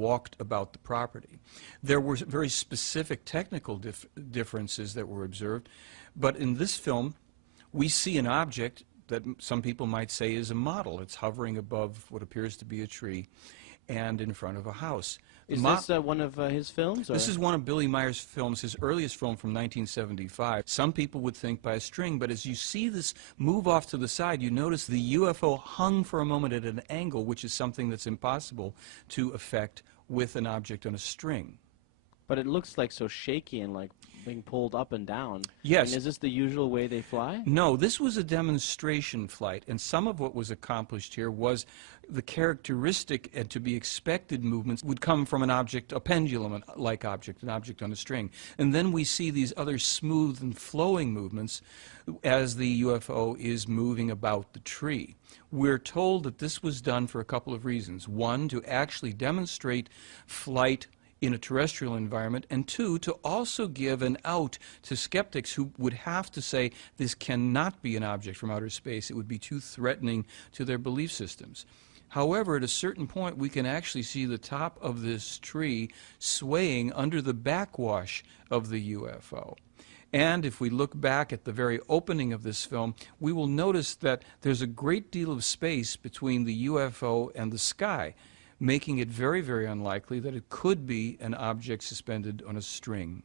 walked about the property. There were very specific technical differences that were observed, but in this film, we see an object that some people might say is a model. It's hovering above what appears to be a tree and in front of a house. Is this one of his films? Or? This is one of Billy Meyer's films, his earliest film from 1975. Some people would think by a string, but as you see this move off to the side, you notice the UFO hung for a moment at an angle, which is something that's impossible to effect with an object on a string. But it looks like so shaky and like being pulled up and down. Yes. And is this the usual way they fly? No, this was a demonstration flight, and some of what was accomplished here was the characteristic and to be expected movements would come from an object, a pendulum-like object, an object on a string. And then we see these other smooth and flowing movements as the UFO is moving about the tree. We're told that this was done for a couple of reasons. One, to actually demonstrate flight in a terrestrial environment, and two, to also give an out to skeptics who would have to say this cannot be an object from outer space. It would be too threatening to their belief systems. However, at a certain point, we can actually see the top of this tree swaying under the backwash of the UFO. And if we look back at the very opening of this film, we will notice that there's a great deal of space between the UFO and the sky, making it very, very unlikely that it could be an object suspended on a string.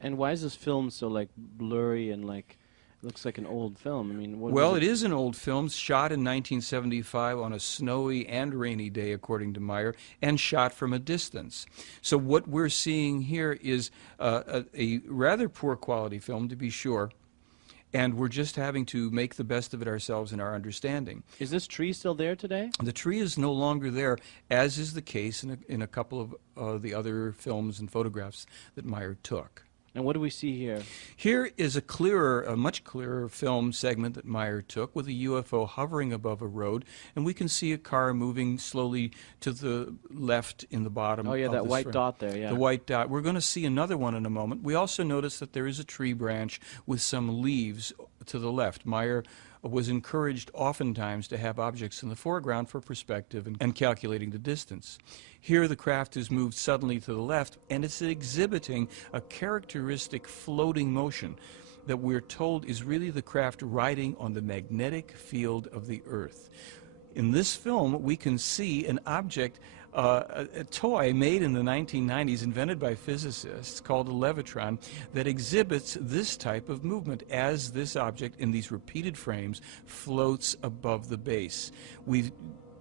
And why is this film so like blurry and like looks like an old film? I mean, well, it is an old film, shot in 1975 on a snowy and rainy day, according to Meyer, and shot from a distance. So what we're seeing here is a rather poor quality film, to be sure, and we're just having to make the best of it ourselves in our understanding. Is this tree still there today? The tree is no longer there, as is the case in a couple of the other films and photographs that Meyer took. And what do we see here? Here is a much clearer film segment that Meyer took with a UFO hovering above a road, and we can see a car moving slowly to the left in the bottom. Oh yeah, of that this white frame. dot there, yeah. The white dot. We're going to see another one in a moment. We also notice that there is a tree branch with some leaves to the left. Meyer was encouraged oftentimes to have objects in the foreground for perspective and calculating the distance. Here the craft is moved suddenly to the left, and it's exhibiting a characteristic floating motion that we're told is really the craft riding on the magnetic field of the Earth. In this film, we can see an object, a toy made in the 1990s, invented by physicists, called a levitron, that exhibits this type of movement as this object in these repeated frames floats above the base.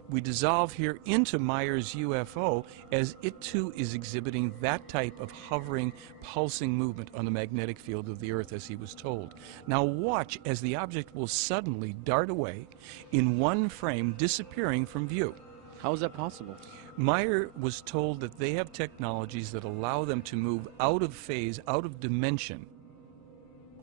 We dissolve here into Meyer's UFO as it too is exhibiting that type of hovering, pulsing movement on the magnetic field of the Earth as he was told. Now watch as the object will suddenly dart away in one frame, disappearing from view. How is that possible? Meyer was told that they have technologies that allow them to move out of phase, out of dimension,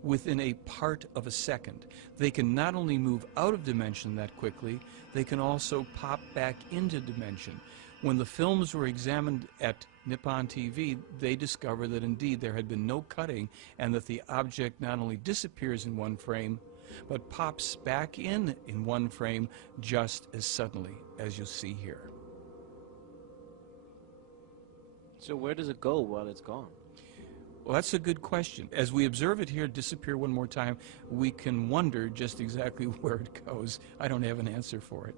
within a part of a second. They can not only move out of dimension that quickly, they can also pop back into dimension. When the films were examined at Nippon TV, they discovered that indeed there had been no cutting and that the object not only disappears in one frame, but pops back in one frame just as suddenly as you'll see here. So where does it go while it's gone? Well, that's a good question. As we observe it here disappear one more time, we can wonder just exactly where it goes. I don't have an answer for it.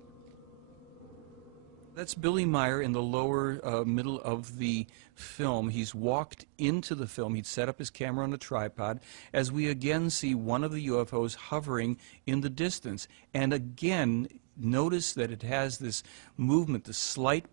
That's Billy Meyer in the lower middle of the film. He's walked into the film. He'd set up his camera on a tripod as we again see one of the UFOs hovering in the distance. And again, notice that it has this movement, the slight